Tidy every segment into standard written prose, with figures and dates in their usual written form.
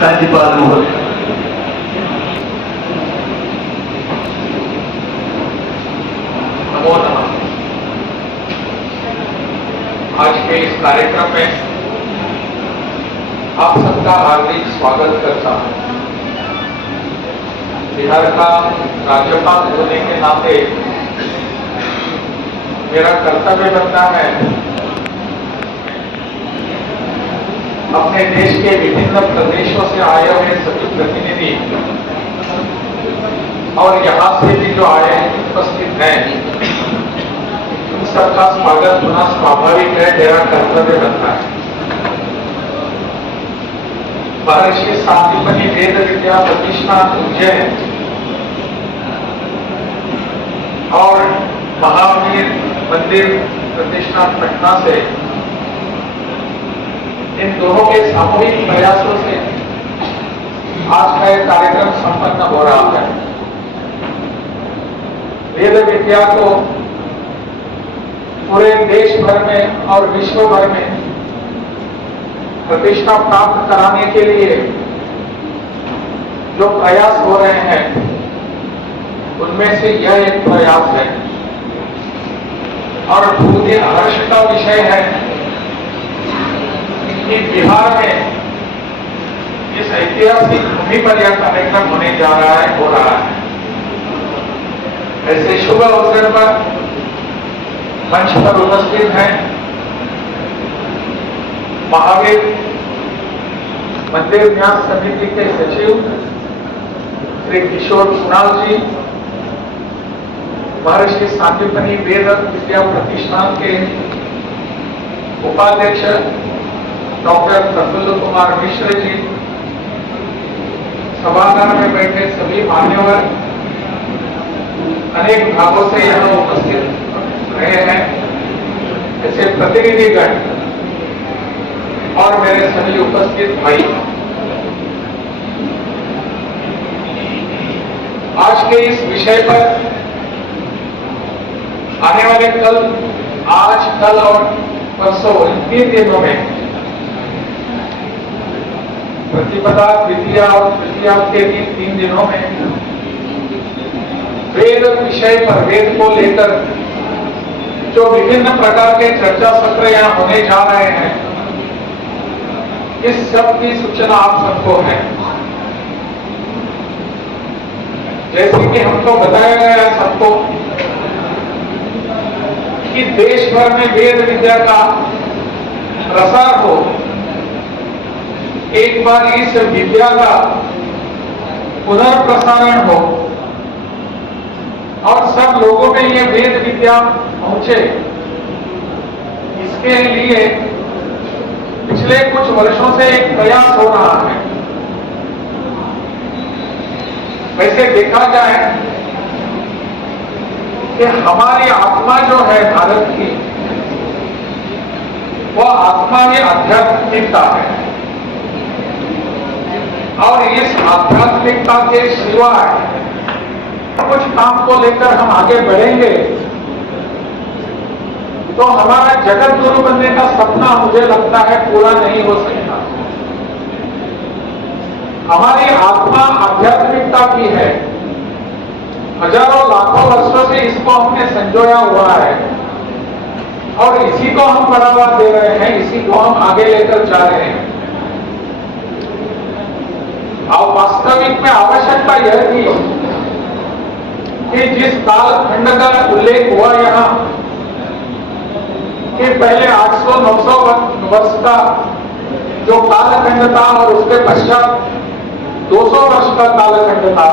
राज्यपाल महोदय, नमो नमः। आज के इस कार्यक्रम में आप सबका हार्दिक स्वागत करता हूं। बिहार का राज्यपाल होने के नाते मेरा कर्तव्य बनता है अपने देश के विभिन्न प्रदेशों से आए हुए सभी प्रतिनिधि और यहाँ से भी जो आए उपस्थित हैं, उन सबका स्वागत होना स्वाभाविक है, मेरा कर्तव्य बनता है। महर्षि सांदीपनि वेद विद्या प्रतिष्ठान उज्जैन और महावीर मंदिर प्रतिष्ठान पटना से इन दोनों के सामूहिक प्रयासों से आज का यह कार्यक्रम संपन्न हो रहा है। वेद विद्या को पूरे देश भर में और विश्व भर में प्रतिष्ठा प्राप्त कराने के लिए जो प्रयास हो रहे हैं, उनमें से यह एक प्रयास है और बहुत ही हर्ष का विषय है कि बिहार में इस ऐतिहासिक भूमि पर यह कार्यक्रम होने जा रहा है, हो रहा है। ऐसे शुभ अवसर पर मंच पर उपस्थित हैं महावीर मंदिर न्यास समिति के सचिव श्री किशोर कुणाल जी, महर्षि सांदीपनि वेद विद्या प्रतिष्ठान के उपाध्यक्ष डॉक्टर प्रफुल्ल कुमार मिश्र जी, सभागार में बैठे सभी मान्यवर, अनेक भागों से यहाँ उपस्थित रहे हैं ऐसे प्रतिनिधिगण और मेरे सभी उपस्थित भाई, आज के इस विषय पर आने वाले आज कल और परसों इन 3 दिनों में प्रतिपदा, द्वितीया और तृतीया के 3 दिनों में वेद विषय पर, वेद को लेकर जो विभिन्न प्रकार के चर्चा सत्र यहाँ होने जा रहे हैं, इस सब की सूचना आप सबको है। जैसे कि हमको बताया गया है सबको कि देश भर में वेद विद्या का प्रसार हो, एक बार इस विद्या का पुनर्प्रसारण हो और सब लोगों में ये वेद विद्या पहुंचे, इसके लिए पिछले कुछ वर्षों से एक प्रयास हो रहा है। वैसे देखा जाए कि हमारी आत्मा जो है भारत की, वह आत्मा ही आध्यात्मिकता है और इस आध्यात्मिकता के सिवाय कुछ काम को लेकर हम आगे बढ़ेंगे तो हमारा जगत गुरु बनने का सपना मुझे लगता है पूरा नहीं हो सकता। हमारी आत्मा आध्यात्मिकता की है, हजारों लाखों वर्षों से इसको हमने संजोया हुआ है और इसी को हम बढ़ावा दे रहे हैं, इसी को हम आगे लेकर जा रहे हैं। और वास्तविक में आवश्यकता यह थी कि जिस कालखंड का उल्लेख हुआ यहाँ कि पहले 800-900 वर्ष का जो कालखंड था और उसके पश्चात 200 वर्ष का कालखंड था,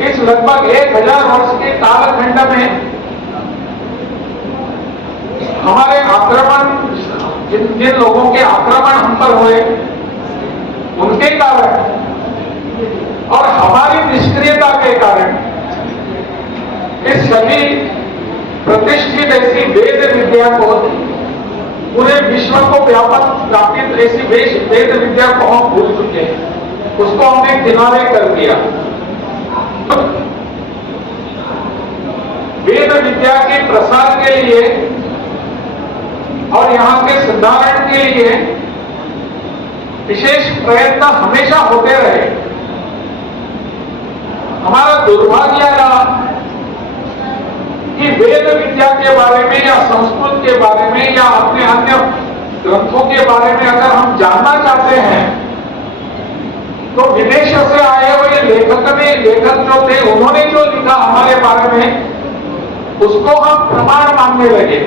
इस लगभग 1000 वर्ष के कालखंड में हमारे आक्रमण, जिन लोगों के आक्रमण हम पर हुए उनके कारण और हमारी निष्क्रियता के कारण इस सभी प्रतिष्ठित ऐसी वेद विद्या को, पूरे विश्व को व्यापक स्थापित ऐसी वेद विद्या को हम भूल चुके हैं, उसको हमने किनारे कर दिया। वेद विद्या के प्रसार के लिए और यहाँ के सुधारण के लिए विशेष प्रयत्न हमेशा होते रहे। हमारा दुर्भाग्य रहा कि वेद विद्या के बारे में या संस्कृत के बारे में या अपने अन्य ग्रंथों के बारे में अगर हम जानना चाहते हैं तो विदेश से आए हुए लेखक जो थे उन्होंने जो लिखा हमारे बारे में उसको हम प्रमाण मानने लगे।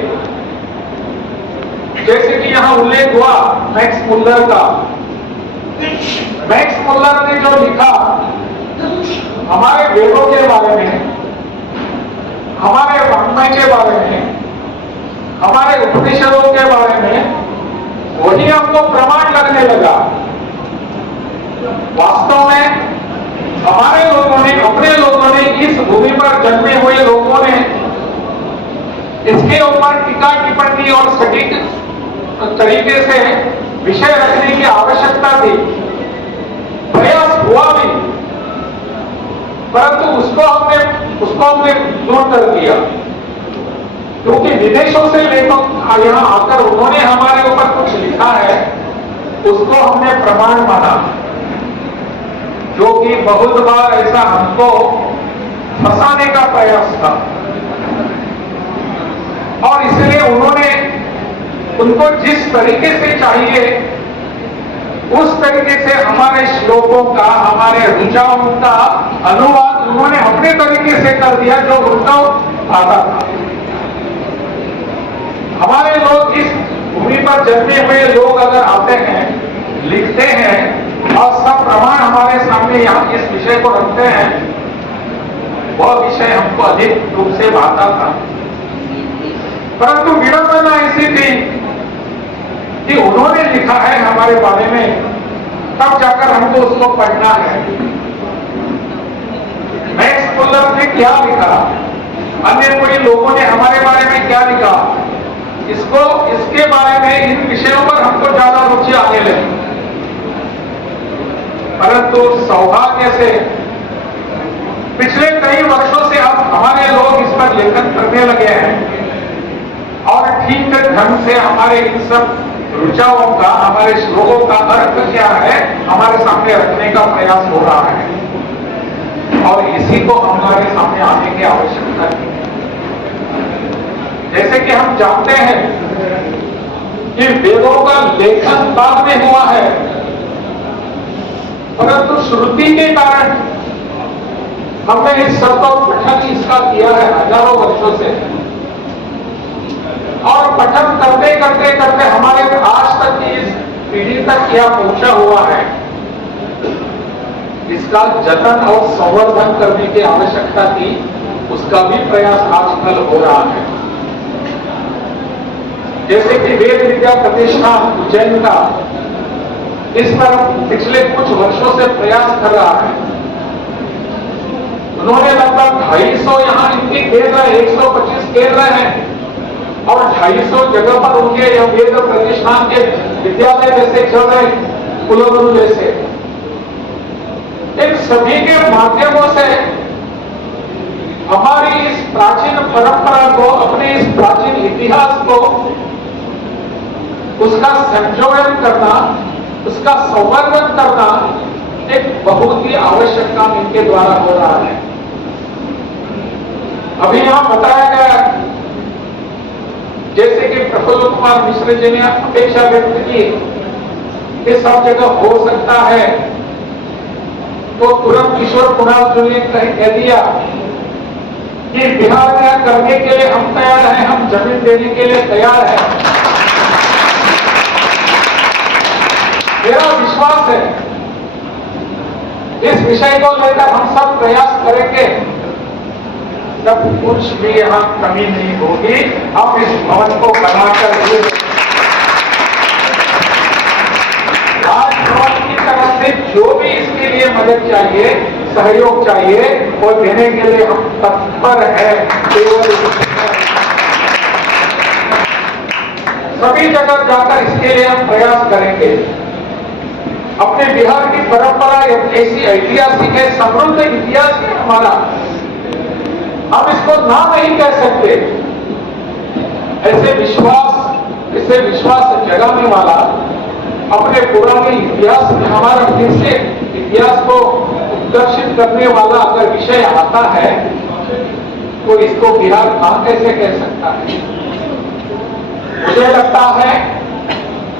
जैसे कि यहां उल्लेख हुआ मैक्स मुल्लर का। मैक्स मुल्लर ने जो लिखा हमारे वेदों के बारे में, हमारे वाङ्मय के बारे में, हमारे उपनिषदों के बारे में, वही हमको प्रमाण लगने लगा। वास्तव में हमारे लोगों ने, अपने लोगों ने, इस भूमि पर जन्मे हुए लोगों ने इसके ऊपर टीका टिप्पणी और सटीक तरीके से विषय रखने की आवश्यकता थी, प्रयास हुआ भी, परंतु उसको हमने दूर कर दिया क्योंकि विदेशों से लेकर यहां आकर उन्होंने हमारे ऊपर कुछ लिखा है, उसको हमने प्रमाण माना, जो कि बहुत बार ऐसा हमको फंसाने का प्रयास था। और इसलिए उनको जिस तरीके से चाहिए उस तरीके से हमारे श्लोकों का, हमारे ऋचाओं का अनुवाद उन्होंने अपने तरीके से कर दिया जो उनको आता था। हमारे लोग, इस भूमि पर जन्मे हुए लोग अगर आते हैं, लिखते हैं और सब प्रमाण हमारे सामने यहाँ इस विषय को रखते हैं, वह विषय हमको अधिक रूप से भाता था। परंतु विडंबना ऐसी थी कि उन्होंने लिखा है हमारे बारे में, तब जाकर हमको उसको पढ़ना है। मैक्स मुल्लर ने क्या लिखा, अन्य कोई लोगों ने हमारे बारे में क्या लिखा, इसके बारे में, इन विषयों पर हमको ज्यादा रुचि आने लगी। परंतु सौभाग्य से पिछले कई वर्षों से अब हमारे लोग इस पर लेखन करने लगे हैं और ठीक ढंग से हमारे इन सब रुचाओं का, हमारे श्लोकों का अर्थ क्या है हमारे सामने रखने का प्रयास हो रहा है और इसी को हमारे सामने आने की आवश्यकता है। जैसे कि हम जानते हैं कि वेदों का लेखन बाद में हुआ है, परंतु श्रुति के कारण हमने इस सब का पठन इसका किया है हजारों वर्षों से, और पठन करते करते करते हमारे आज तक की इस पीढ़ी तक यह पहुंचा हुआ है। इसका जतन और संवर्धन करने की आवश्यकता थी, उसका भी प्रयास आजकल हो रहा है। जैसे कि वेद विद्या प्रतिष्ठान उज्जैन का इस पर पिछले कुछ वर्षों से प्रयास कर रहा है। उन्होंने लगभग 250 यहां इनके केंद्र, 125 केंद्र हैं और 250 जगह पर उनके वेद प्रतिष्ठान के विद्यालय जैसे चल रहे, कुलगुरु जैसे, इन सभी के माध्यमों से हमारी इस प्राचीन परंपरा को, अपने इस प्राचीन इतिहास को, उसका संजोयन करना, उसका संवर्धन करना एक बहुत ही आवश्यक काम इनके द्वारा हो रहा है। अभी यहां बताया गया, जैसे कि प्रफुल्ल कुमार मिश्र जी ने अपेक्षा व्यक्त की कि सब जगह हो सकता है, तो तुरंत किशोर कुणाल जी ने कह दिया कि बिहार में करने के लिए हम तैयार हैं, हम जमीन देने के लिए तैयार हैं। मेरा विश्वास है इस विषय को लेकर हम सब प्रयास करेंगे, जब कुछ भी यहां कमी नहीं होगी हम इस भवन को बनाकर राजभवन की तरफ से जो भी इसके लिए मदद चाहिए, सहयोग चाहिए, वो देने के लिए हम तत्पर हैं। सभी जगह जाकर इसके लिए हम प्रयास करेंगे। अपने बिहार की परंपरा ऐसी ऐतिहासिक है, समृद्ध इतिहास है हमारा, हम इसको ना नहीं कह सकते। ऐसे विश्वास जगाने वाला अपने पुराने इतिहास में हमारा फिर से इतिहास को उत्कर्षित करने वाला अगर विषय आता है तो इसको बिहार कहां कैसे कह सकता है? मुझे लगता है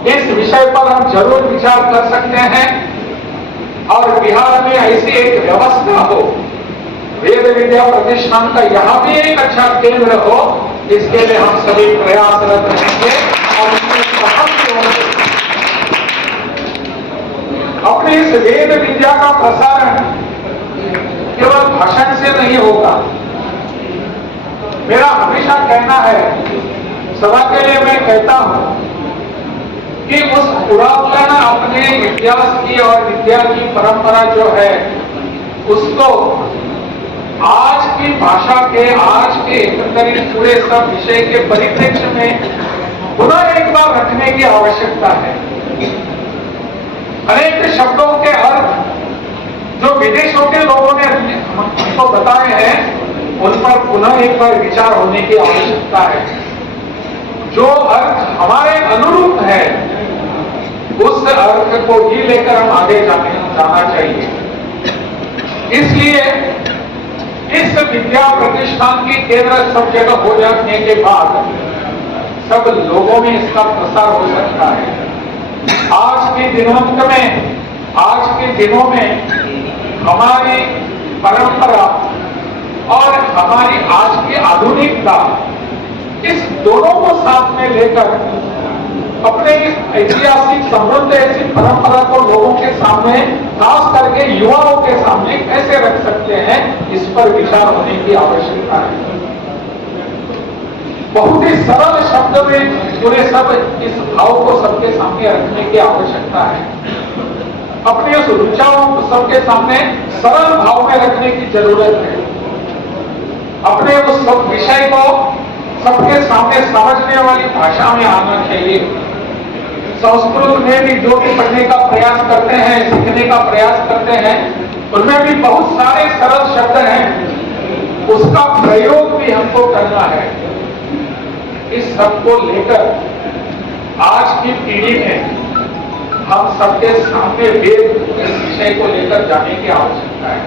इस विषय पर हम जरूर विचार कर सकते हैं और बिहार में ऐसी एक व्यवस्था हो, वेद विद्या प्रतिष्ठान का यहां भी एक अच्छा केंद्र हो, इसके लिए हम सभी प्रयासरत रहेंगे और इसमें सफल भी होंगे। अपनी इस वेद विद्या का प्रसारण केवल भाषण से नहीं होगा। मेरा हमेशा कहना है, सभा के लिए मैं कहता हूं कि उस पुरातन अपने इतिहास की और विद्या की परंपरा जो है उसको आज की भाषा के, आज के एकत्रित पूरे सब विषय के परिप्रेक्ष्य में पुनः एक बार रखने की आवश्यकता है। अनेक शब्दों के अर्थ जो विदेशों के लोगों ने हमको बताए हैं उन पर पुनः एक बार विचार होने की आवश्यकता है। जो अर्थ हमारे अनुरूप है उस अर्थ को ही लेकर हम आगे जाना चाहिए। इसलिए इस विद्या प्रतिष्ठान की केंद्र सब जगह हो जाने के बाद सब लोगों में इसका प्रसार हो सकता है। आज के दिनों में हमारी परंपरा और हमारी आज की आधुनिकता, इस दोनों को साथ में लेकर अपने इस ऐतिहासिक समृद्ध ऐसी परंपरा को लोगों के सामने, खास करके युवाओं के सामने कैसे रख सकते हैं, इस पर विचार होने की आवश्यकता है। बहुत ही सरल शब्द में पूरे सब इस भाव को सबके सामने रखने की आवश्यकता है। अपनी उस रुचाओं को सबके सामने सरल भाव में रखने की जरूरत है। अपने उस सब विषय को सबके सामने समझने वाली भाषा में आना चाहिए। संस्कृत में भी जो भी पढ़ने का प्रयास करते हैं, सीखने का प्रयास करते हैं, उनमें भी बहुत सारे सरल शब्द हैं, उसका प्रयोग भी हमको करना है। इस सब को लेकर आज की पीढ़ी में हम सबके सामने वेद इस विषय को लेकर जाने की आवश्यकता है।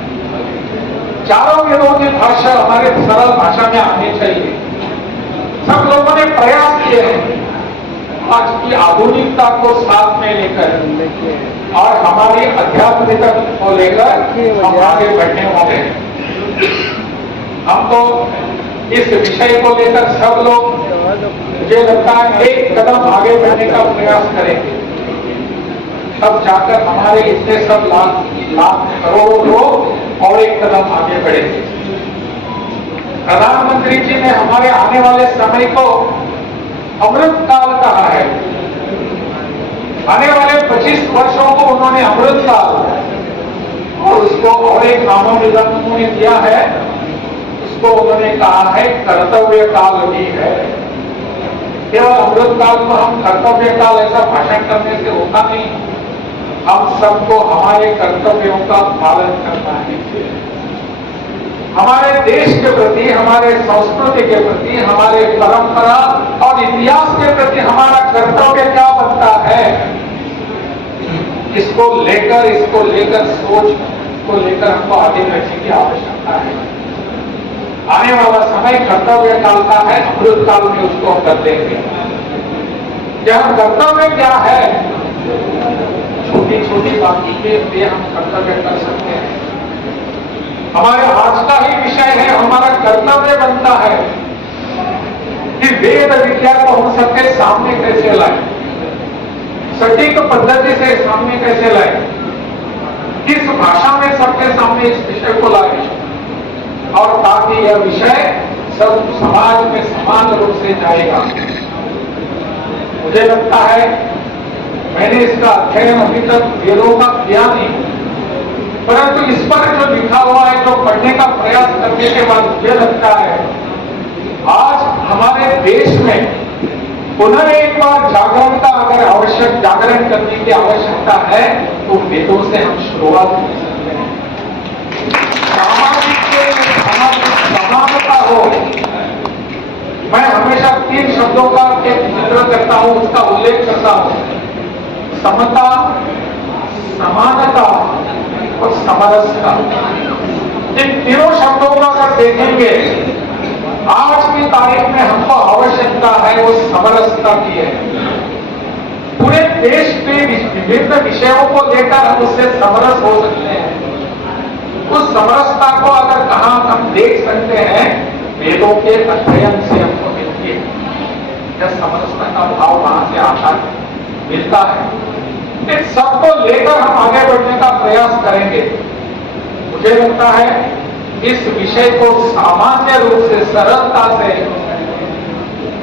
चारों वेदों की भाषा हमारे सरल भाषा में आनी चाहिए। सब लोगों ने प्रयास किए हैं आज की आधुनिकता को साथ में लेकर और हमारी आध्यात्मिकता को लेकर हम आगे बढ़ने वाले हैं। हम तो इस विषय को लेकर सब लोग, मुझे लगता है, एक कदम आगे बढ़ने का प्रयास करेंगे, तब जाकर हमारे इतने सब लाख करोड़ों लोग और एक कदम आगे बढ़ेंगे। प्रधानमंत्री जी ने हमारे आने वाले समय को अमृत काल कहा है। आने वाले 25 वर्षों को उन्होंने अमृत काल और उसको और एक नामोनिगम उन्होंने दिया है, उसको उन्होंने कहा है कर्तव्य काल भी है। केवल अमृत काल को हम कर्तव्य काल ऐसा भाषण करने से होता नहीं, हम सबको हमारे कर्तव्यों का पालन करना है। हमारे देश के प्रति, हमारे संस्कृति के प्रति, हमारे परंपरा और इतिहास के प्रति हमारा कर्तव्य क्या बनता है, इसको लेकर सोच को लेकर हमको आगे बढ़ने की आवश्यकता है। आने वाला समय कर्तव्य काल का है, अमृत काल में उसको हम कर देंगे। यह कर्तव्य क्या है? छोटी छोटी बातों के लिए हम कर्तव्य कर सकते हैं। हमारे आज का ही विषय है, हमारा कर्तव्य बनता है कि वेद विद्या को हम सबके सामने कैसे लाए, सटीक पद्धति से सामने कैसे लाए, किस भाषा में सबके सामने इस विषय को लाए, और ताकि यह विषय सब समाज में समान रूप से जाएगा। मुझे लगता है मैंने इसका अध्ययन अभी तक वेदों का किया नहीं, परंतु इस पर जो लिखा हुआ है, जो पढ़ने का प्रयास करने के बाद मुझे लगता है आज हमारे देश में पुनः एक बार जागरण का अगर आवश्यक जागरण करने की आवश्यकता है तो वेदों से हम शुरुआत कर सकते हैं। सामाजिक समानता हो। मैं हमेशा 3 शब्दों का एक चित्रण करता हूं, उसका उल्लेख करता हूं। समता, समानता और समरसता, इन तीनों शब्दों को अगर देखेंगे, आज की तारीख में हमको आवश्यकता है वो समरसता की है। पूरे देश में विभिन्न विषयों को लेकर हम उससे समरस हो सकते हैं। उस समरसता को अगर कहां हम देख सकते हैं, वेदों के अध्ययन से हमको मिलती है। यह समरसता का भाव वहां से आता है, मिलता है। इन सबको लेकर हम आगे बढ़ने का प्रयास करेंगे। मुझे लगता है इस विषय को सामान्य रूप से, सरलता से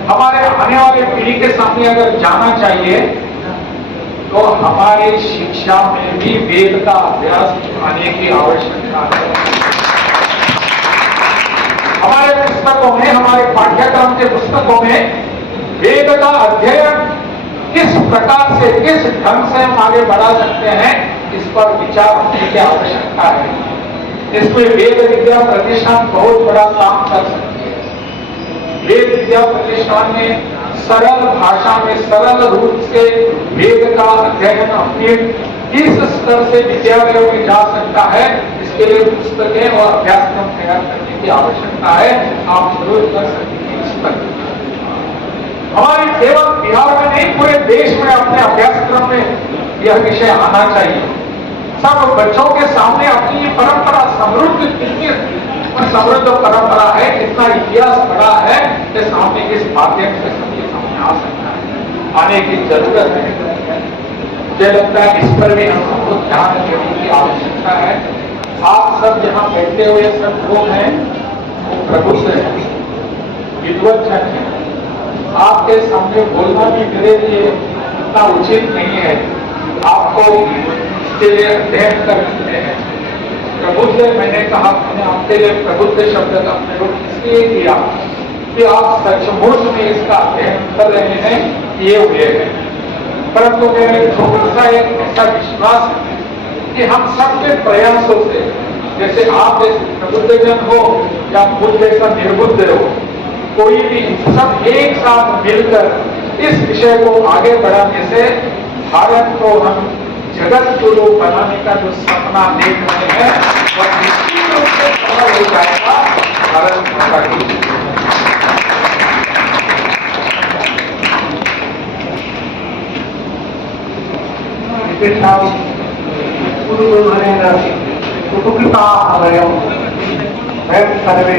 हमारे आने वाले पीढ़ी के सामने अगर जाना चाहिए, तो हमारी शिक्षा में भी वेद का अभ्यास आने की आवश्यकता है। हमारे पुस्तकों में, हमारे पाठ्यक्रम के पुस्तकों में वेद का अध्ययन किस प्रकार से, किस ढंग से हम आगे बढ़ा सकते हैं, इस पर विचार होने की आवश्यकता है। इसमें वेद विद्या प्रतिष्ठान बहुत बड़ा काम कर सकती है। वेद विद्या प्रतिष्ठान में सरल भाषा में, सरल रूप से वेद का अध्ययन अपने किस स्तर से विद्यालयों में जा सकता है, इसके लिए पुस्तकें और अभ्यासक्रम तैयार करने की आवश्यकता है। आप जरूर कर सकते हैं इस पर। हमारी केवल बिहार में नहीं, पूरे देश में अपने अभ्यासक्रम में यह विषय आना चाहिए। सब बच्चों के सामने अपनी ये परंपरा समृद्ध, कितनी और समृद्ध परंपरा है, कितना इतिहास बड़ा है, के सामने इस माध्यम से सबके सामने आ सकता है, आने की जरूरत है। मुझे लगता है इस पर भी हम सबको ध्यान देने की आवश्यकता है। आप सब यहाँ बैठे हुए सब लोग हैं, वो प्रबुद्ध हैं, विद्वज्जन हैं। आपके सामने बोलना भी मेरे लिए इतना उचित नहीं है। आपको इसके लिए अध्ययन करते हैं। प्रबुद्ध, मैंने कहा, मैंने आपके लिए प्रबुद्ध शब्द का प्रयोग इसलिए किया कि आप सचमुच में इसका अध्ययन कर रहे हैं, किए हुए हैं। परंतु मेरे थोड़ा सा एक ऐसा विश्वास है कि हम सबके प्रयासों से, जैसे आप जैसे प्रबुद्धजन हो या बुद्ध जैसा निर्बुद्ध हो, कोई भी, सब एक साथ मिलकर इस विषय को आगे बढ़ाने से भारत को हम जगत गुरु बनाने का जो सपना देख रहे हैं, वह निश्चित रूप से सफल हो जाएगा। भारत माता की सर्वे